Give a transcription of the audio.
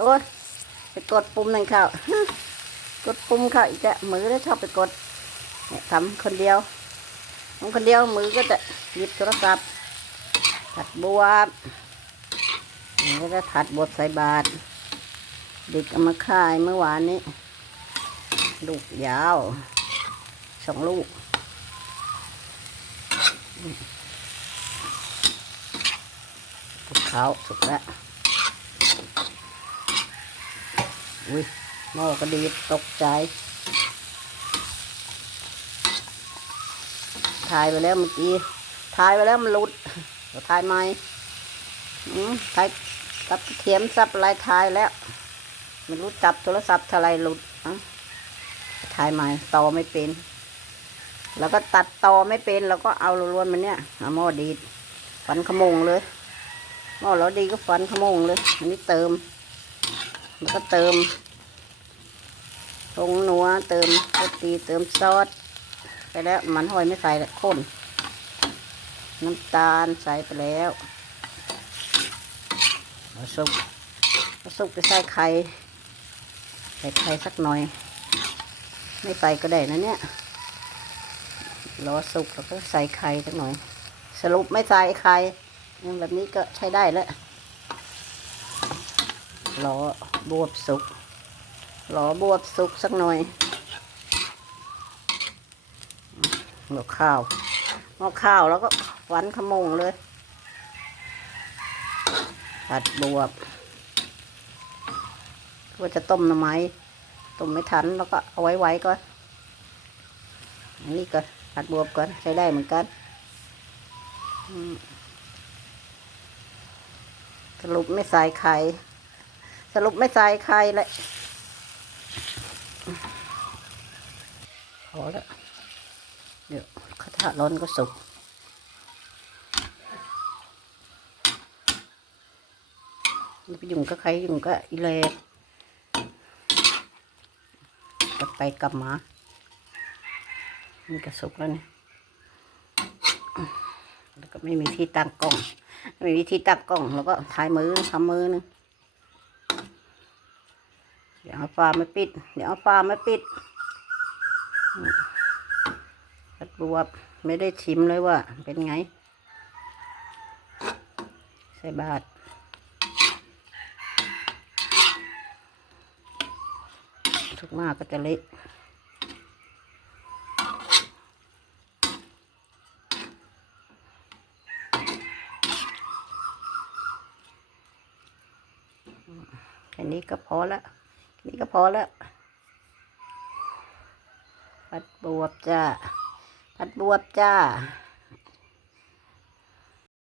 โอ้ยไปกดปุ่มนั่นเข้ากดปุ่มเข้าอีกจะมือได้ชอบไปกดเนี่ยทำคนเดียวทำคนเดียวมือก็จะหยิบโทรศัพท์ถัดบวบนี่ก็จะถัดบวบใส่บาตรเด็กเอามาขายเมื่อวานนี้ ลูกยาวสองลูกสุกเขาสุกแล้ว อุ้ยหม้อกระดีตกใจ ถ่ายไปแล้วเมื่อกี้ ถ่ายไปแล้วมันหลุดเราถ่ายใหม่อืมถ่ายกับเทียมซับอะไรถ่ายแล้วไม่รู้จับโทรศัพท์อะไรหลุดอะถ่ายใหม่ต่อไม่เป็น แล้วก็ตัดต่อไม่เป็นแล้วก็เอาล้วนมันเนี่ยเอาหม้อดีดฟันขโมงเลยหม้อเราดีก็ฟันขโมงเลย อันนี้เติม แล้วก็เติมผงนัวเติมรสดีเติมซอสไปแล้วมันหอยไม่ใส่ละข้น น้ำตาลใส่ไปแล้วเอาซุปเอาซุปไปใส่ไข่ใส่ไข่สักหน่อย ไม่ใส่ก็ได้นะเนี่ยรอสุกแล้วก็ใส่ไข่สักหน่อย สรุปไม่ใส่ไข่ยังแบบนี้ก็ใช้ได้แล้ว รอบวบสุกรอบวบสุกสักหน่อยหมกข้าวหมกข้าวแล้วก็หวานขมงเลย ผัดบวบก็จะต้มหน่อไม้ต้มไม่ทันแล้วก็เอาไว้ไว้ก่อนนนี้ก็ผัดบวบก่อนใช้ได้เหมือนกันสรุปไม่ใส่ไข่ สรุปไม่ใส่ไข่เลยพอแล้วเดี๋ยวกระทะร้อนก็สุกนี่ไปยุ่งกับใครยุ่งกับอีเล็กกลับไปกลับมานี่ก็สุกแล้วเนี่ยแล้วก็ไม่มีที่ตั้งกล้องไม่มีวิธีตักกล้องแล้วก็ถ่ายมือทำมือนึง เดี๋ยวเอาฟ้ามาปิด เดี๋ยวเอาฟ้ามาปิดผัดบวบไม่ได้ชิมเลยว่า เป็นไง ใส่บาททุกมากก็จะเละแค่นี้ก็พอละ นี่ก็พอแล้ว ผัดบวบจ้า ผัดบวบจ้า